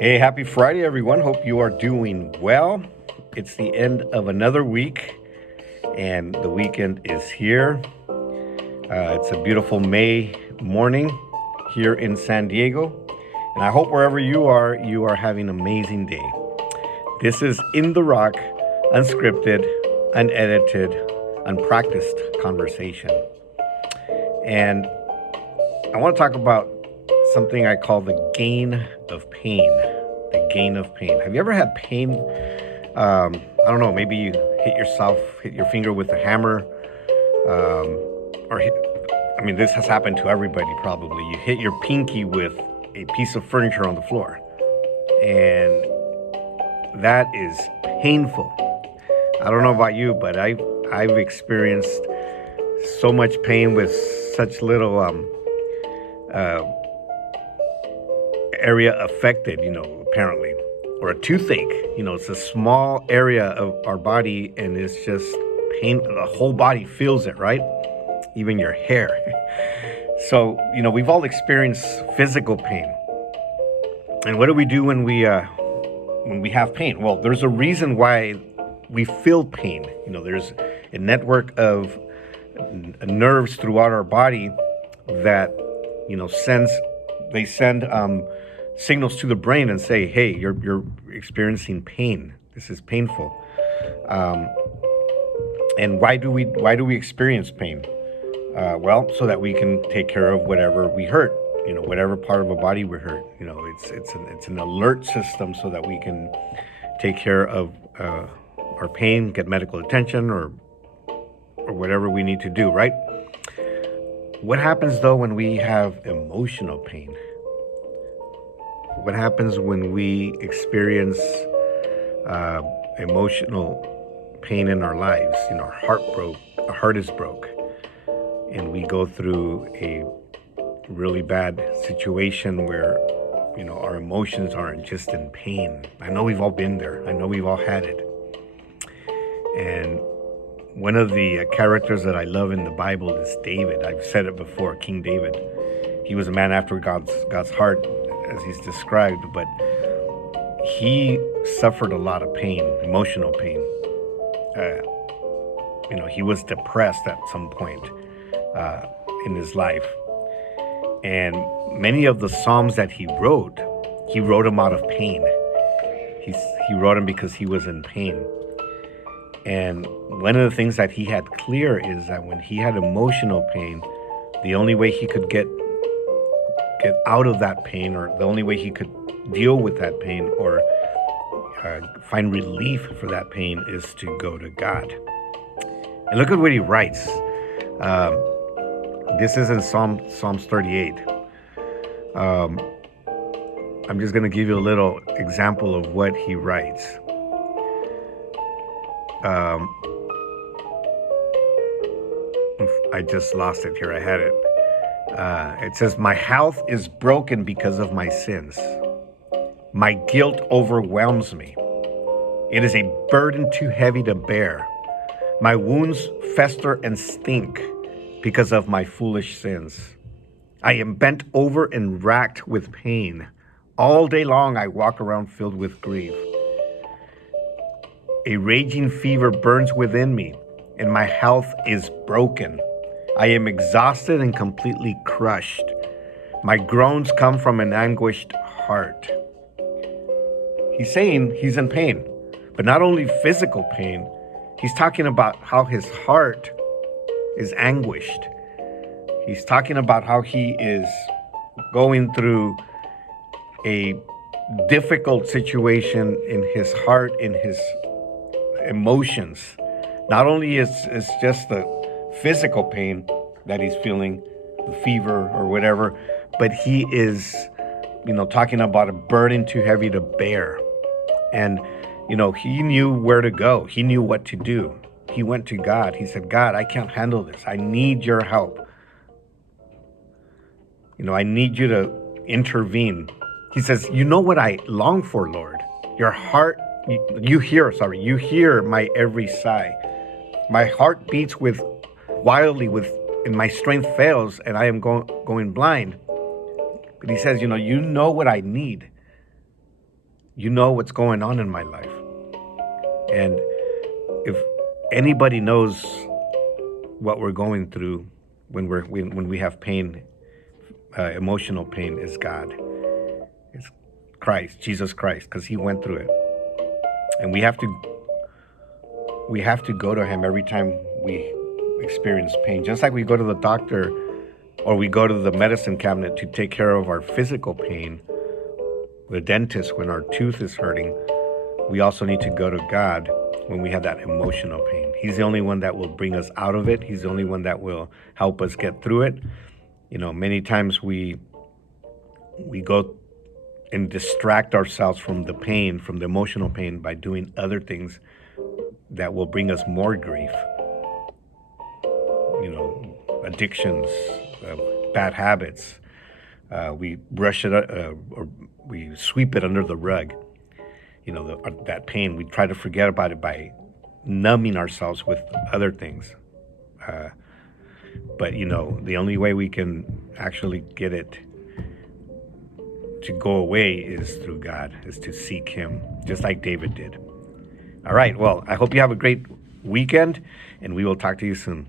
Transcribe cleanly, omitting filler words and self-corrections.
Hey, happy Friday, everyone. Hope you are doing well. It's the end of another week, and the weekend is here. It's a beautiful May morning here in San Diego, and I hope wherever you are having an amazing day. This is In the Rock, unscripted, unedited, unpracticed conversation. And I want to talk about something I call the gain of pain. The gain of pain. Have you ever had pain? I don't know, maybe you hit your finger with a hammer, this has happened to everybody probably. You hit your pinky with a piece of furniture on the floor, and that is painful. I don't know about you, but I've experienced so much pain with such little area affected, apparently, or a toothache. It's a small area of our body, and it's just pain. The whole body feels it, right? Even your hair. So, we've all experienced physical pain. And what do we do when we have pain? Well, there's a reason why we feel pain. There's a network of nerves throughout our body that, send signals to the brain and say, hey, you're experiencing pain. This is painful. And why do we experience pain? Well, so that we can take care of whatever we hurt, whatever part of our body we hurt. It's an alert system so that we can take care of our pain, get medical attention, or whatever we need to do, right? What happens though when we have emotional pain? What happens when we experience emotional pain in our lives? Our heart is broke, and we go through a really bad situation where, our emotions aren't just in pain. I know we've all been there. I know we've all had it. And one of the characters that I love in the Bible is David. I've said it before, King David. He was a man after God's heart, as he's described, but he suffered a lot of pain, emotional pain. He was depressed at some point in his life. And many of the Psalms that he wrote them out of pain. He wrote them because he was in pain. And one of the things that he had clear is that when he had emotional pain, the only way he could get out of that pain, or the only way he could deal with that pain or find relief for that pain, is to go to God. And look at what he writes. This is in Psalms 38. I'm just going to give you a little example of what he writes. I just lost it here. I had it. It says, my health is broken because of my sins. My guilt overwhelms me. It is a burden too heavy to bear. My wounds fester and stink because of my foolish sins. I am bent over and racked with pain. All day long I walk around filled with grief. A raging fever burns within me, and my health is broken. I am exhausted and completely crushed. My groans come from an anguished heart. He's saying he's in pain, but not only physical pain. He's talking about how his heart is anguished. He's talking about how he is going through a difficult situation in his heart, in his emotions. Not only is just the physical pain that he's feeling, the fever or whatever, but he is, talking about a burden too heavy to bear. And, he knew where to go. He knew what to do. He went to God. He said, God, I can't handle this. I need your help. I need you to intervene. He says, you know what I long for, Lord. Your heart, you hear my every sigh. My heart beats wildly, and my strength fails, and I am going blind. But he says, you know what I need. You know what's going on in my life. And if anybody knows what we're going through when we have pain, emotional pain, is God. It's Christ, Jesus Christ, because He went through it. And we have to go to Him every time we experience pain. Just like we go to the doctor or we go to the medicine cabinet to take care of our physical pain, the dentist when our tooth is hurting, we also need to go to God when we have that emotional pain. He's the only one that will bring us out of it. He's the only one that will help us get through it. Many times we go and distract ourselves from the pain, from the emotional pain, by doing other things that will bring us more grief. Addictions, bad habits. We brush it or we sweep it under the rug. That pain, we try to forget about it by numbing ourselves with other things. But the only way we can actually get it to go away is through God, is to seek Him, just like David did. All right, well, I hope you have a great weekend, and we will talk to you soon.